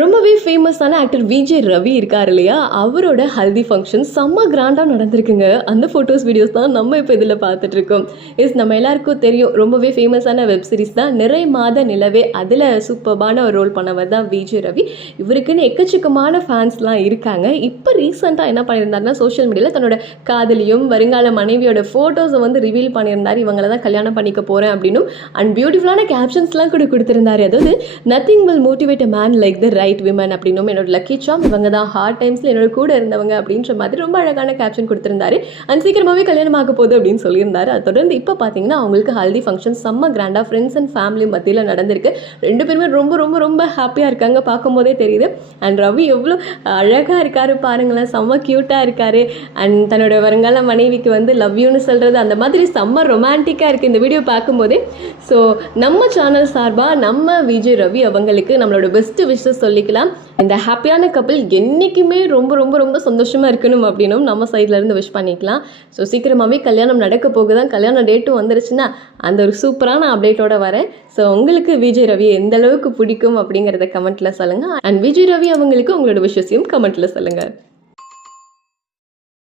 ரொம்பவே ஃபேமஸான ஆக்டர் விஜய் ரவி இருக்கார் இல்லையா, அவரோட ஹல்தி ஃபங்க்ஷன் செம்ம கிராண்டாக நடந்திருக்குங்க. அந்த ஃபோட்டோஸ் வீடியோஸ் தான் நம்ம இப்போ இதில் பார்த்துட்ருக்கோம். நம்ம எல்லாருக்கும் தெரியும், ரொம்பவே ஃபேமஸான வெப் சீரிஸ் தான் நிறை மாத நிலவே. அதில் சூப்பர்பான ஒரு ரோல் பண்ணவர் தான் விஜய் ரவி. இவருக்குன்னு எக்கச்சக்கமான ஃபேன்ஸ்லாம் இருக்காங்க. இப்போ ரீசெண்டாக என்ன பண்ணியிருந்தாருன்னா, சோஷியல் மீடியாவில் தன்னோட காதலியும் வருங்கால மனைவியோட ஃபோட்டோஸை வந்து ரிவீல் பண்ணியிருந்தார். இவங்களை தான் கல்யாணம் பண்ணிக்க போகிறேன் அப்படின்னும் அண்ட் பியூட்டிஃபுல்லான கேப்ஷன்ஸ்லாம் கூட கொடுத்துருந்தாரு. அதாவது nothing will motivate a man like the right women அப்படின்னும், என்னோட லக்கி சாம் இவங்க தான் ஹார்ட் டைம்ஸில் என்னோட கூட இருந்தவங்க அப்படின்ற மாதிரி ரொம்ப அழகான கேப்ஷன் கொடுத்துருந்தாரு. அண்ட் சீக்கிரமாகவே கல்யாணம் ஆக போகுது அப்படின்னு சொல்லியிருந்தாரு. அதை தொடர்ந்து இப்போ பார்த்தீங்கன்னா அவங்களுக்கு ஹல்தி ஃபங்க்ஷன் செம்ம கிராண்டாக ஃப்ரெண்ட்ஸ் அண்ட் ஃபேமிலி மத்தியில் நடந்திருக்கு. ரெண்டு பேருமே ரொம்ப ரொம்ப ரொம்ப ஹாப்பியாக இருக்காங்க, பார்க்கும் போதே தெரியுது. அண்ட் ரவி எவ்வளோ அழகாக இருக்காரு பாருங்களேன், செம்ம க்யூட்டாக இருக்காரு. அண்ட் தன்னோட வருங்கால மனைவிக்கு வந்து லவ் யூன்னு சொல்கிறது அந்த மாதிரி செம்ம ரொமான்டிக்காக இருக்குது இந்த வீடியோ பார்க்கும்போதே. ஸோ நம்ம சேனல் சார்பாக நம்ம விஜய் ரவி அவங்களுக்கு நம்மளோட பெஸ்ட்டு விஷஸ் சொல்லிக்கலாம். இந்த ஹாப்பியான கப்பிள் என்றைக்குமே ரொம்ப ரொம்ப ரொம்ப சந்தோஷமாக இருக்கணும் அப்படின்னும் நம்ம சைட்லேருந்து விஷ் பண்ணிக்கலாம். ஸோ சீக்கிரமாகவே கல்யாணம் நடக்க போகுதான். கல்யாண டேட்டும் வந்துருச்சுன்னா அந்த ஒரு சூப்பரான அப்டேட்டோட வரேன். ஸோ உங்களுக்கு விஜய் ரவி எந்த அளவுக்கு பிடிக்கும் அப்படிங்கிறத கமெண்ட்டில் சொல்லுங்கள். அண்ட் விஜய் ரவி அவங்களுக்கு உங்களோட விஷயத்தையும் கமெண்ட்டில் சொல்லுங்கள்.